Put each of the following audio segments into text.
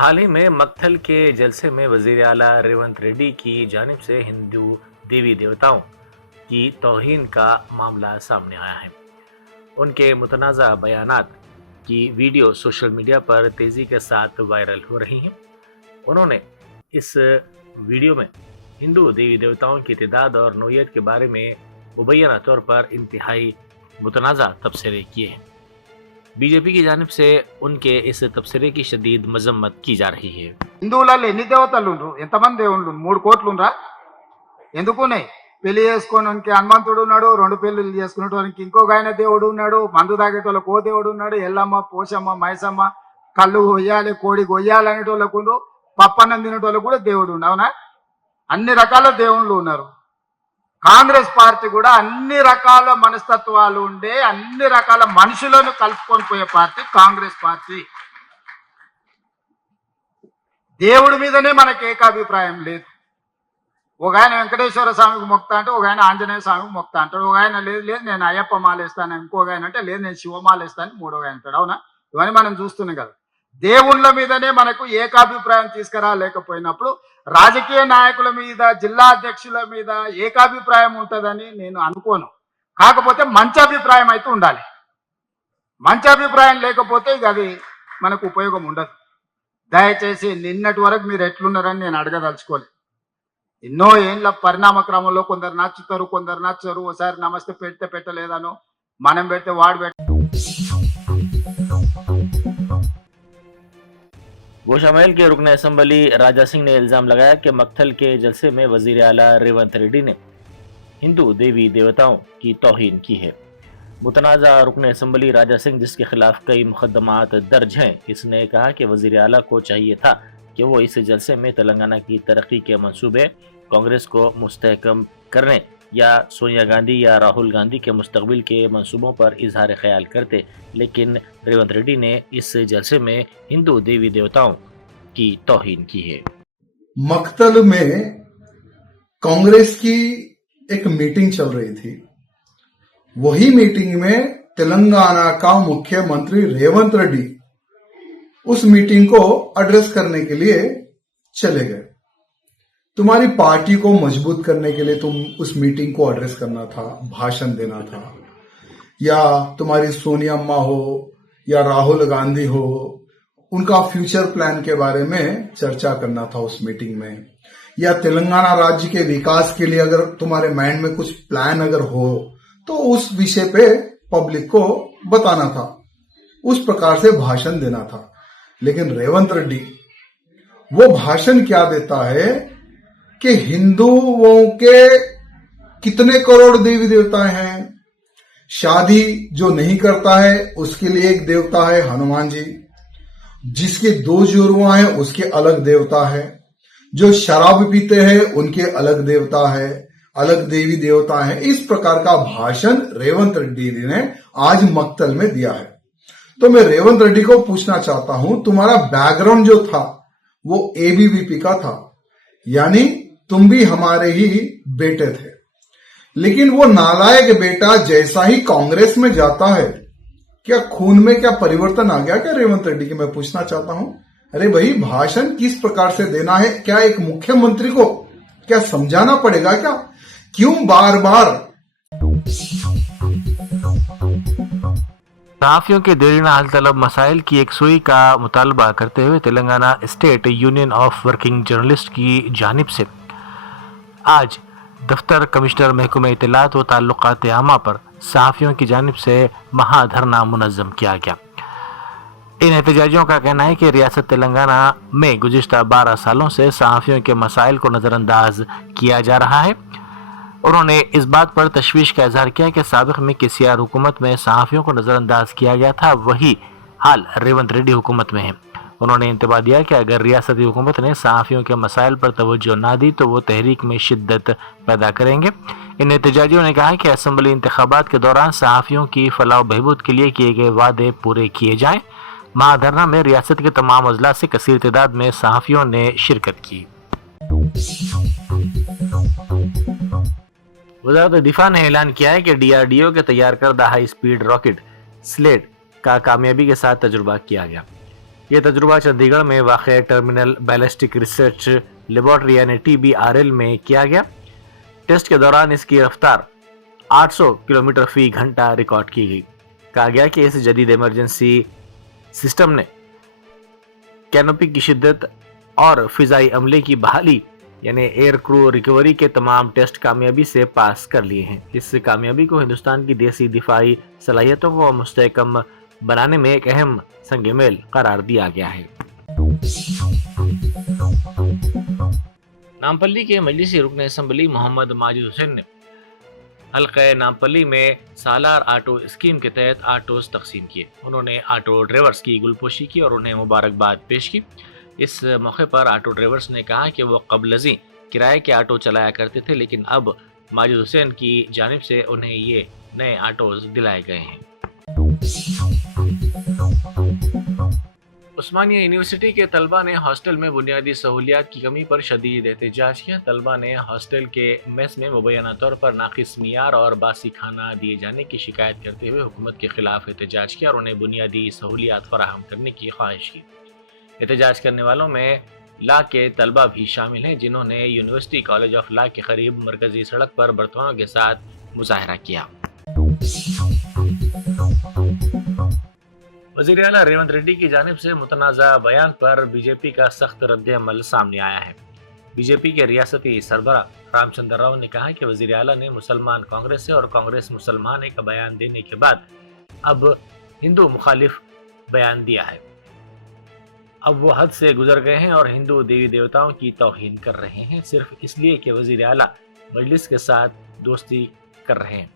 हाल ही में मक्थल के जलसे में वजीर आला रेवंत रेड्डी की जानिब से हिंदू देवी देवताओं की तौहीन का मामला सामने आया है। उनके मुतनाज़ा बयानात की वीडियो सोशल मीडिया पर तेज़ी के साथ वायरल हो रही हैं। उन्होंने इस वीडियो में हिंदू देवी देवताओं की तादाद और नौइयत के बारे में मुबैना तौर पर इंतहाई मुतनाज़ा तबसरे किए हैं। बीजेपी की जानिब से उनके इस तबसरे की शदीद मजम्मत की जा रही है। హిందువులలో ఎన్ని దేవతలు ఉండ్రు? ఎంతమంది దేవుళ్ళు? 3 కోట్లు ఉండ్రా? ఎందుకున్నాయి? పెళ్లి చేసుకోవడానికి హనుమంతుడు ఉన్నాడు, 2 పెళ్లిళ్ళు చేసుకునేటోనికి ఇంకొక ఆయన దేవుడు ఉన్నాడు, మందు తాగేటోళ్ళకి ఓ దేవుడు ఉన్నాడు, ఎల్లమ్మ, పోషమ్మ, మైసమ్మ, కళ్ళు కొయ్యాలి, కోడి కొయ్యాలి అనేటోళ్ళకు ఉండ్రు, పప్పన్నం తినేటోళ్ళకు కూడా దేవుడు ఉండు. అవునా? అన్ని రకాల దేవుళ్ళు ఉన్నారు. కాంగ్రెస్ పార్టీ కూడా అన్ని రకాల మనస్తత్వాలు ఉండే అన్ని రకాల మనుషులను కలుపుకొని పోయే పార్టీ కాంగ్రెస్ పార్టీ. దేవుడి మీదనే మనకి ఏకాభిప్రాయం లేదు. ఒక ఆయన వెంకటేశ్వర స్వామికి మొక్తా అంటే, ఒక ఆయన ఆంజనేయ స్వామికి మొక్తా అంటాడు, ఒక ఆయన లేదు లేదు నేను అయ్యప్ప మాలేస్తాను, ఇంకొక ఆయన అంటే లేదు నేను శివమాలేస్తాను, మూడో ఆయన అంటాడు. అవునా? ఇవన్నీ మనం చూస్తున్నాం కదా. దేవుళ్ళ మీదనే మనకు ఏకాభిప్రాయం తీసుకురాలేకపోయినప్పుడు రాజకీయ నాయకుల మీద, జిల్లా అధ్యక్షుల మీద ఏకాభిప్రాయం ఉంటుందని నేను అనుకోను. కాకపోతే మంచి అభిప్రాయం అయితే ఉండాలి. మంచి అభిప్రాయం లేకపోతే ఇక అది మనకు ఉపయోగం ఉండదు. దయచేసి నిన్నటి వరకు మీరు ఎట్లున్నారని నేను అడగదలుచుకోలేదు. ఎన్నో ఏళ్ళ పరిణామ క్రమంలో కొందరు నచ్చుతారు, కొందరు నచ్చరు. ఒకసారి నమస్తే పెడితే పెట్టలేదనో, మనం పెడితే వాడు गोशामहल के रुकन असम्बली राजा सिंह ने इल्जाम लगाया कि मक्थल के जलसे में वजीर आला रेवंत रेड्डी ने हिंदू देवी देवताओं की तौहीन की है। मुतनाज़ा रुकन असम्बली राजा सिंह, जिसके खिलाफ कई मुकदमात दर्ज हैं, इसने कहा कि वजीर आला को चाहिए था कि वो इस जलसे में तेलंगाना की तरक्की के मंसूबे कांग्रेस को मुस्तहकम करने या सोनिया गांधी या राहुल गांधी के मुस्तकबिल के मंसूबों पर इजहार ख्याल करते, लेकिन रेवंत रेड्डी ने इस जलसे में हिंदू देवी देवताओं की तौहीन की है। मक्तल में कांग्रेस की एक मीटिंग चल रही थी। वही मीटिंग में तेलंगाना का मुख्यमंत्री रेवंत रेड्डी उस मीटिंग को एड्रेस करने के लिए चले गए। तुम्हारी पार्टी को मजबूत करने के लिए तुम उस मीटिंग को एड्रेस करना था, भाषण देना था, या तुम्हारी सोनिया अम्मा हो या राहुल गांधी हो, उनका फ्यूचर प्लान के बारे में चर्चा करना था उस मीटिंग में, या तेलंगाना राज्य के विकास के लिए अगर तुम्हारे माइंड में कुछ प्लान अगर हो तो उस विषय पे पब्लिक को बताना था, उस प्रकार से भाषण देना था। लेकिन रेवंत रेड्डी वो भाषण क्या देता है कि हिंदुओं के कितने करोड़ देवी देवता हैं, शादी जो नहीं करता है उसके लिए एक देवता है हनुमान जी, जिसके 2 जुड़वा हैं उसके अलग देवता है, जो शराब पीते हैं उनके अलग देवता है, अलग देवी देवता है। इस प्रकार का भाषण रेवंत रेड्डी ने आज मक्तल में दिया है। तो मैं रेवंत रेड्डी को पूछना चाहता हूं, तुम्हारा बैकग्राउंड जो था वो एबीवीपी का था, यानी तुम भी हमारे ही बेटे थे। लेकिन वो नालायक बेटा जैसा ही कांग्रेस में जाता है, क्या खून में क्या परिवर्तन आ गया क्या रेवंत रेड्डी की? मैं पूछना चाहता हूं, अरे भाई भाषण किस प्रकार से देना है? क्या एक मुख्यमंत्री को क्या समझाना पड़ेगा क्या? क्यों बार बार सहाफियों के देरीना हल तलब मसाइल की एक सुई का मुतालबा करते हुए Telangana state union of working journalist की जानिब से आज दफ्तर कमिश्नर महकमा इत्तलात व ताल्लुकात आमा पर सहाफियों की जानिब से महाधरना मुनज़्ज़म किया गया। इन एहतजाजियों का कहना है कि रियासत तेलंगाना में गुज़िश्ता 12 सालों से सहाफियों के मसाइल को नज़रअंदाज किया जा रहा है। उन्होंने इस बात पर तशवीश का इजहार किया कि साबिक़ में केसीआर हुकूमत में सहाफियों को नज़रअंदाज किया गया था, वही हाल रेवंत रेड्डी हुकूमत में है। उन्होंने इंतबाह दिया कि अगर रियासती हुकूमत ने सहाफियों के मसाइल पर तवज्जो ना दी तो वो तहरीक में शिद्दत पैदा करेंगे। इन एहतजाजियों ने कहा कि असम्बली इंतखाबात के दौरान सहाफियों की फलाह बहबूद के लिए किए गए वादे पूरे किए जाएं। महाधरना में रियासत के तमाम अजला से कसीर तादाद में सहाफियों ने शिरकत की। वज़ारत दिफा ने ऐलान किया है कि DRDO के तैयार करदा हाई स्पीड रॉकेट स्लेट का कामयाबी के साथ तजुर्बा किया गया। ये तजुर्बा चंडीगढ़ में वाक़ टर्मिनल बैलिस्टिक रिसर्च लेबॉर्ट्री यानी TBRL में किया गया। टेस्ट के दौरान इसकी रफ्तार 800 किलोमीटर फी घंटा रिकॉर्ड की गई। कहा गया कि इस जदीद इमरजेंसी सिस्टम ने कैनोपी की शिद्दत और फिजाई अमले की बहाली यानी एयर क्रू रिकवरी के तमाम टेस्ट कामयाबी से पास कर लिए हैं। इस कामयाबी को हिंदुस्तान की देसी दिफाई सलाहियतों को मुस्तहकम बनाने में एक अहम संग मेल करार दिया गया है। नामपल्ली के मजलिसी रुकन असम्बली मोहम्मद माजिद हुसैन ने हल्के नामपल्ली में सालार आटो स्कीम के तहत आटोज तकसीम किए। उन्होंने आटो ड्राइवर्स की गुलपोशी की और उन्हें मुबारकबाद पेश की। इस मौके पर आटो ड्राइवर्स ने कहा कि वो क़ब्लज़ी किराए के आटो चलाया करते थे, लेकिन अब माजिद हुसैन की जानिब से उन्हें ये नए आटोज दिलाए गए हैं। उस्मानिया यूनिवर्सिटी के तलबा ने हॉस्टल में बुनियादी सहूलियात की कमी पर शदीद एहतजाज किया। तलबा ने हॉस्टल के मेस में मुबैना तौर पर नाकिस मियार और बासी खाना दिए जाने की शिकायत करते हुए हुकूमत के खिलाफ एहतजाज किया और उन्हें बुनियादी सहूलियात फराहम करने की ख्वाहिश की। एहतजाज करने वालों में ला के तलबा भी शामिल हैं, जिन्होंने यूनिवर्सिटी कॉलेज ऑफ ला के करीब मरकजी सड़क पर बर्तनों के साथ मुजाहरा किया। वज़ीर आला रेवंत रेड्डी की जानिब से मुतनाज़ा बयान पर बीजेपी का सख्त रद्द-ए-अमल सामने आया है। बीजेपी के रियासती सरबराह रामचंद्र राव ने कहा कि वज़ीर आला ने मुसलमान कांग्रेस से और कांग्रेस मुसलमान का बयान देने के बाद अब हिंदू मुखालिफ बयान दिया है। अब वो हद से गुजर गए हैं और हिंदू देवी देवताओं की तौहीन कर रहे हैं, सिर्फ इसलिए कि वज़ीर आला मजलिस के साथ दोस्ती कर रहे हैं।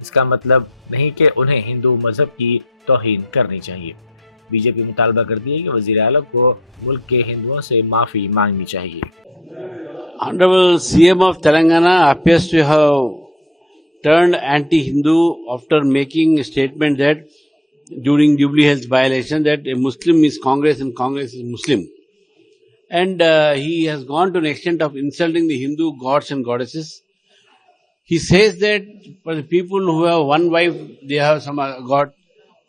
इसका मतलब नहीं कि उन्हें हिंदू मजहब की तौहीन करनी चाहिए। बीजेपी मुतालबा करती है कि वज़ीर आला को मुल्क के हिंदुओं से माफ़ी मांगनी चाहिए। Honorable CM of Telangana appears to have turned anti-Hindu after making a statement that during Jubilee Hills by-election that a Muslim is Congress and Congress is Muslim. And he has gone to an extent of insulting the Hindu gods and goddesses. He says that for the people who have one wife, they have some god.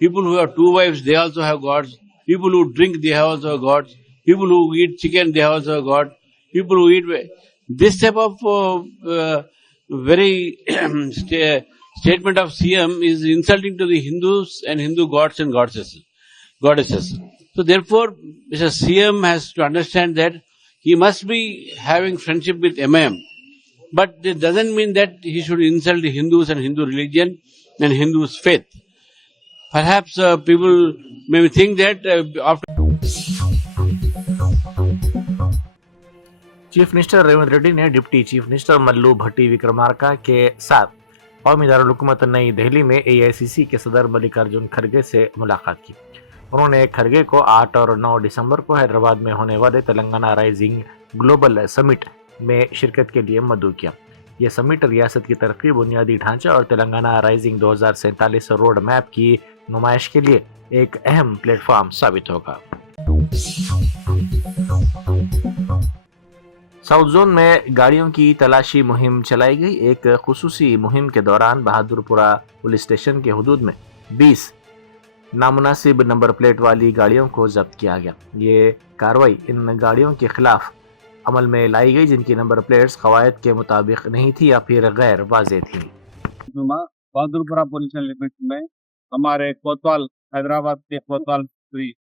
People who have two wives, they also have gods. People who drink, they have also gods. People who eat chicken, they have also a god. People who eat... This type of very statement of CM is insulting to the Hindus and Hindu gods and goddesses. So therefore, Mr. CM has to understand that he must be having friendship with MIM. But it doesn't mean that he should insult the Hindus and Hindu religion and Hindus' faith. Perhaps people may think that after... chief minister Revanth Reddy ने deputy chief minister Mallu भट्टी विक्रमार्का के साथ कौमी दारुल-हुकूमत नई दिल्ली में AICC के सदर मल्लिकार्जुन खड़गे से मुलाकात की। उन्होंने खड़गे को 8 और 9 दिसंबर को हैदराबाद में होने वाले तेलंगाना राइजिंग ग्लोबल समिट में शिरकत के लिए मदऊ किया। यह समिट रियासत की तरक्की, बुनियादी ढांचा और तेलंगाना राइजिंग 2047 रोड मैप की नुमाइश के लिए एक अहम प्लेटफॉर्म साबित होगा। साउथ जोन में गाड़ियों की तलाशी मुहिम चलाई गई। एक खुसूसी मुहिम के दौरान बहादुरपुरा पुलिस स्टेशन के हुदूद में 20 नामुनासिब नंबर प्लेट वाली गाड़ियों को जब्त किया गया। ये कार्रवाई इन गाड़ियों के खिलाफ अमल में लाई गई जिनकी नंबर प्लेट्स कवायद के मुताबिक नहीं थी या फिर गैर वाज़ेह थी। बहादुरपुरा पुलिस लिमिट में हमारे कोतवाल हैदराबाद के कोतवाल श्री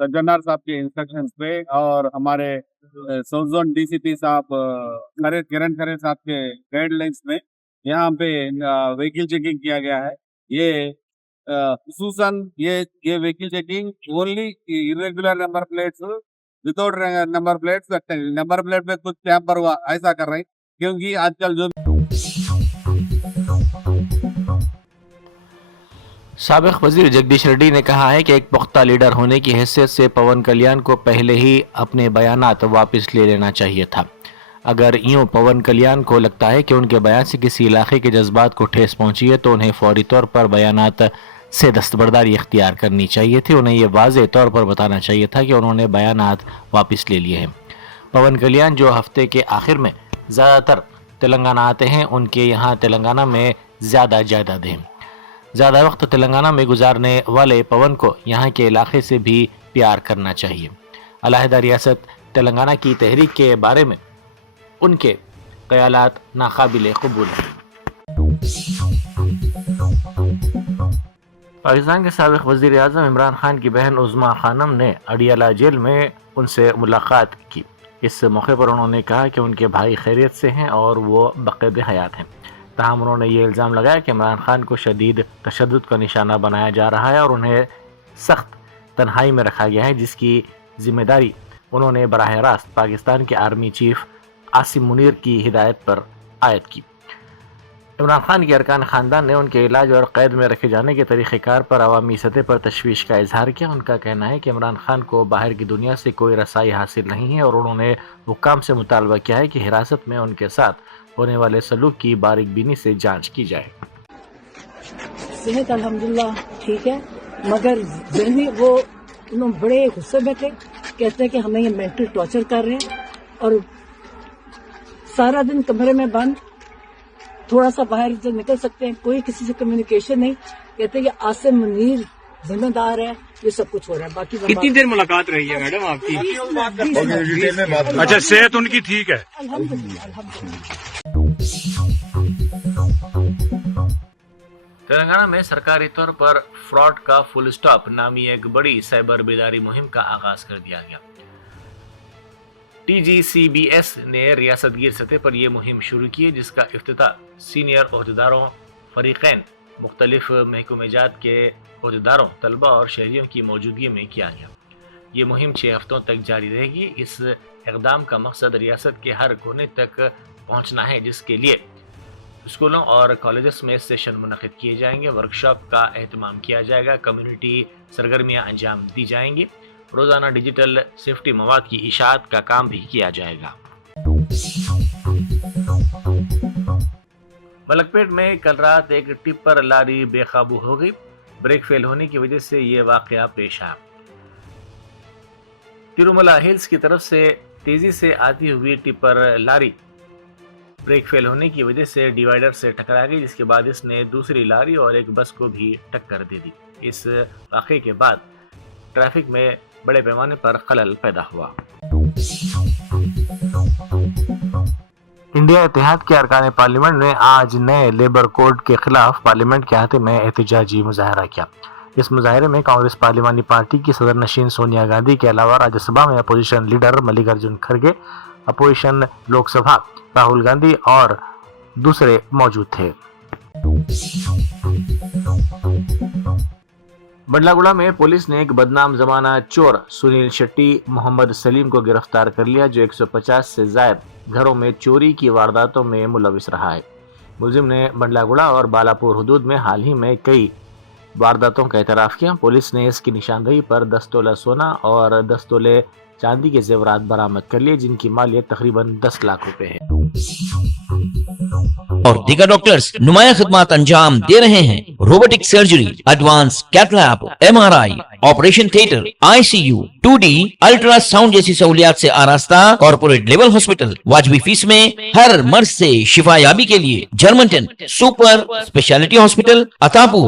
सज्जनार साहब के इंस्ट्रक्शन पे और हमारे साउथ जोन DCP साहब किरण खरे साहब के गाइडलाइंस में यहाँ पे व्हीकल चेकिंग किया गया है। ये खुसूसन ये vehicle checking only irregular number plates without number plates number plate पे कुछ टैम्पर हुआ ऐसा कर रहे हैं, क्योंकि आजकल जो साबिक वजीर जगदीश रेड्डी ने कहा है कि एक पुख्ता लीडर होने की हैसियत से पवन कल्याण को पहले ही अपने बयानात वापस ले लेना चाहिए था। अगर यूं पवन कल्याण को लगता है कि उनके बयान से किसी इलाके के जज्बात को ठेस पहुंची है तो उन्हें फौरी तौर पर बयानात से दस्तबरदारी इख्तियार करनी चाहिए थी। उन्हें यह वाज़ेह तौर पर बताना चाहिए था कि उन्होंने बयानात वापस ले लिए हैं। पवन कल्याण जो हफ्ते के आखिर में ज़्यादातर तेलंगाना आते हैं, उनके यहाँ तेलंगाना में ज़्यादा जायदाद हैं। ज़्यादा वक्त तेलंगाना में गुजारने वाले पवन को यहाँ के इलाके से भी پیار کرنا چاہیے. علیحدہ ریاست تلنگانہ کی تحریک کے بارے میں ان کے خیالات ناقابل قبول ہیں. پاکستان کے سابق وزیر اعظم عمران خان کی بہن عظمیٰ خانم نے اڈیالہ جیل میں ان سے ملاقات کی. اس موقع پر انہوں نے کہا کہ ان کے بھائی خیریت سے ہیں اور وہ بقید حیات ہیں. تاہم انہوں نے یہ الزام لگایا کہ عمران خان کو شدید تشدد کا نشانہ بنایا جا رہا ہے اور انہیں سخت تنہائی میں رکھا گیا ہے، جس کی ذمہ داری انہوں نے براہ راست پاکستان کے آرمی چیف عاصم منیر کی ہدایت پر عائد کی. عمران خان کے ارکان خاندان نے ان کے علاج اور قید میں رکھے جانے کے طریقہ کار پر عوامی سطح پر تشویش کا اظہار کیا. ان کا کہنا ہے کہ عمران خان کو باہر کی دنیا سے کوئی رسائی حاصل نہیں ہے اور انہوں نے حکام سے مطالبہ کیا ہے کہ حراست میں ان کے ساتھ ہونے والے سلوک کی باریک بینی سے جانچ کی جائے. صحت الحمدللہ ٹھیک ہے، مگر ذہنی وہ انہوں بڑے غصے میں تھے، کہتے ہیں کہ ہمیں یہ مینٹل ٹارچر کر رہے ہیں اور سارا دن کمرے میں بند، تھوڑا سا باہر سے نکل سکتے ہیں، کوئی کسی سے کمیونیکیشن نہیں. کہتے ہیں کہ عاصم منیر ذمہ دار ہے، یہ سب کچھ ہو رہا ہے. باقی کتنی دیر ملاقات رہی ہے میڈم آپ کی؟ 20 منٹ. اچھا، صحت ان کی ٹھیک ہے؟ تلنگانہ میں سرکاری طور پر فراڈ کا فل سٹاپ نامی ایک بڑی سائبر بیداری مہم کا آغاز کر دیا گیا. TGCBS نے ریاست گیر سطح پر یہ مہم شروع کی ہے، جس کا افتتاح سینئر عہدیداروں، فریقین، مختلف محکمہ جات کے عہدیداروں، طلبہ اور شہریوں کی موجودگی میں کیا گیا. یہ مہم 6 ہفتوں تک جاری رہے گی. اس اقدام کا مقصد ریاست کے ہر کونے تک پہنچنا ہے، جس کے لیے اسکولوں اور کالجز میں سیشن منعقد کیے جائیں گے، ورکشاپ کا اہتمام کیا جائے گا، کمیونٹی سرگرمیاں انجام دی جائیں گی، روزانہ ڈیجیٹل سیفٹی مواد کی اشاعت کا کام بھی کیا جائے گا. ملک پیٹ میں کل رات ایک ٹپر لاری بے قابو ہو گئی. بریک فیل ہونے کی وجہ سے یہ واقعہ پیش آیا. تروملا ہلز کی طرف سے تیزی سے آتی ہوئی ٹپر لاری بریک فیل ہونے کی وجہ سے ڈیوائیڈر سے ٹکرا گئی، جس کے بعد اس نے دوسری لاری اور ایک بس کو بھی ٹکر دے دی. اس واقعے کے بعد ٹریفک میں بڑے پیمانے پر خلل پیدا ہوا. انڈیا اتحاد کے ارکان پارلیمنٹ نے آج نئے لیبر کوڈ کے خلاف پارلیمنٹ کے احاطے میں احتجاجی مظاہرہ کیا. اس مظاہرے میں کانگریس پارلیمانی پارٹی کی صدر نشین سونیا گاندھی کے علاوہ راجیہ سبھا میں اپوزیشن لیڈر ملک ارجن کھڑگے، اپوزیشن لوک سبھا راہل گاندھی اور دوسرے موجود تھے. بنڈلا گڑا میں پولیس نے ایک بدنام زمانہ چور سنیل شیٹی محمد سلیم کو گرفتار کر لیا، جو 150 سے زائد گھروں میں چوری کی وارداتوں میں ملوث رہا ہے. ملزم نے بنڈلا گڑا اور بالاپور حدود میں حال ہی میں کئی وارداتوں کا اعتراف کیا. پولیس نے اس کی نشاندہی پر 10 تولہ سونا اور 10 تولے چاندی کے زیورات برآمد کر لیے، جن کی مالیت تقریباً 10 لاکھ روپے ہے. اور دیگر ڈاکٹرز نمایاں خدمات انجام دے رہے ہیں. Robotic surgery, advance cath lab, MRI، operation theatre, ICU، 2D ultrasound جیسی سہولیات سے آراستہ کارپوریٹ لیول ہاسپٹل. واجبی فیس میں ہر مرض سے شفا یابی کے لیے Germanten super speciality hospital Attapur